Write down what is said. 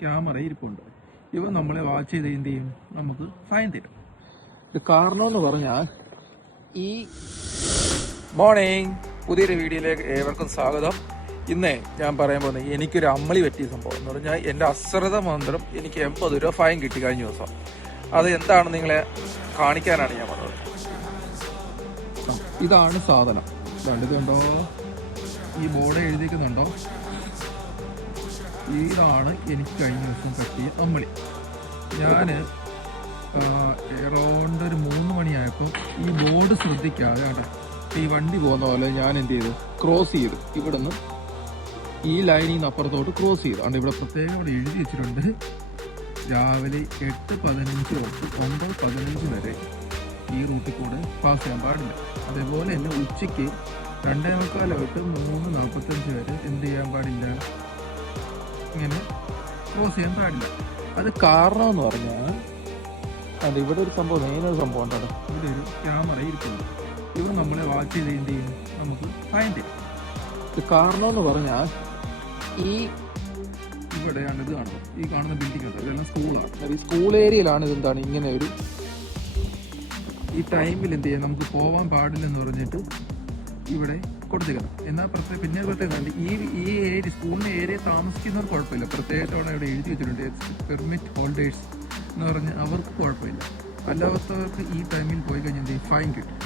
Camera ഇരിപ്പുണ്ട്. ഇവ നമ്മളെ വാച്ച് ചെയ്ത് എന്ത് ചെയ്യും, നമുക്ക് ഫൈൻ തരും. ഇത് കാരണം എന്ന് പറഞ്ഞാൽ ഈ മോർണിംഗ് പുതിയൊരു വീഡിയോയിലേക്ക് ഏവർക്കും സ്വാഗതം. ഇന്നേ ഞാൻ പറയാൻ പോകുന്നത് എനിക്കൊരു അമ്മളി പറ്റിയ സംഭവം എന്ന് പറഞ്ഞാൽ എൻ്റെ അശ്രദ്ധ മന്ത്രം എനിക്ക് 80 രൂപ ഫൈൻ കിട്ടി കഴിഞ്ഞ ദിവസം. അത് എന്താണെന്ന് നിങ്ങളെ കാണിക്കാനാണ് ഞാൻ വന്നത്. ഇതാണ് സാധനം. കണ്ടോ, ഈ ബോർഡ് എഴുതിക്കുന്നുണ്ടോ? ഇതാണ് എനിക്ക് കഴിഞ്ഞ ദിവസം പറ്റിയ അമ്മളി. ഞാൻ അറൗണ്ട് ഒരു 3 മണിയായപ്പോൾ ഈ ബോർഡ് ശ്രദ്ധിക്കാതെ കേട്ടോ, ഈ വണ്ടി പോകുന്ന പോലെ ഞാൻ എന്ത് ചെയ്തു, ക്രോസ് ചെയ്തു. ഇവിടുന്ന് ഈ ലൈനിൽ നിന്ന് അപ്പുറത്തോട്ട് ക്രോസ് ചെയ്തു. അതുകൊണ്ട് ഇവിടെ പ്രത്യേകം ഇവിടെ എഴുതി വെച്ചിട്ടുണ്ട്, രാവിലെ 8:15 തൊട്ട് 9:15 വരെ ഈ റൂട്ടിൽ കൂടെ പാസ് ചെയ്യാൻ പാടില്ല. അതേപോലെ തന്നെ ഉച്ചയ്ക്ക് 2:45 തൊട്ട് 3:45 വരെ എന്ത് ചെയ്യാൻ പാടില്ല, ഇങ്ങനെ ക്രോസ് ചെയ്യാൻ പാടില്ല. അത് കാരണം എന്ന് പറഞ്ഞാൽ അത് ഇവിടെ ഒരു സംഭവം, മെയിനൊരു സംഭവം ഉണ്ടോ, ഇവിടെ ഒരു ക്യാമറ ഇരിക്കുന്നു. ഇവ നമ്മളെ വാച്ച് ചെയ്ത് എന്ത് ചെയ്യും, നമുക്ക് ഫൈൻ തരും. ഇത് കാരണം എന്ന് പറഞ്ഞാൽ ഈ ഇവിടെയാണ് ഇത് കാണുന്നത്, ഈ കാണുന്ന ബിൽഡിംഗ് ഉണ്ട്, ഇതെല്ലാം സ്കൂളാണ്. ഈ സ്കൂൾ ഏരിയയിലാണ് ഇതെന്താണ് ഇങ്ങനെ ഒരു ഈ ടൈമിൽ എന്ത് ചെയ്യാം, നമുക്ക് പോകാൻ പാടില്ലെന്ന് പറഞ്ഞിട്ട് ഇവിടെ കൊടുത്തേക്കണം. എന്നാൽ പിന്നെ പ്രത്യേകം ഈ ഏരിയ, സ്കൂളിൻ്റെ ഏരിയ താമസിക്കുന്നവർ കുഴപ്പമില്ല. പ്രത്യേകമായിട്ടാണ് ഇവിടെ എഴുതി വെച്ചിട്ടുണ്ട്, പെർമിറ്റ് ഹോൾഡേഴ്സ് എന്ന് പറഞ്ഞ് അവർക്ക് കുഴപ്പമില്ല. അല്ലാത്തവർക്ക് ഈ ടൈമിൽ പോയി കഴിഞ്ഞാൽ ഫൈൻ കിട്ടും.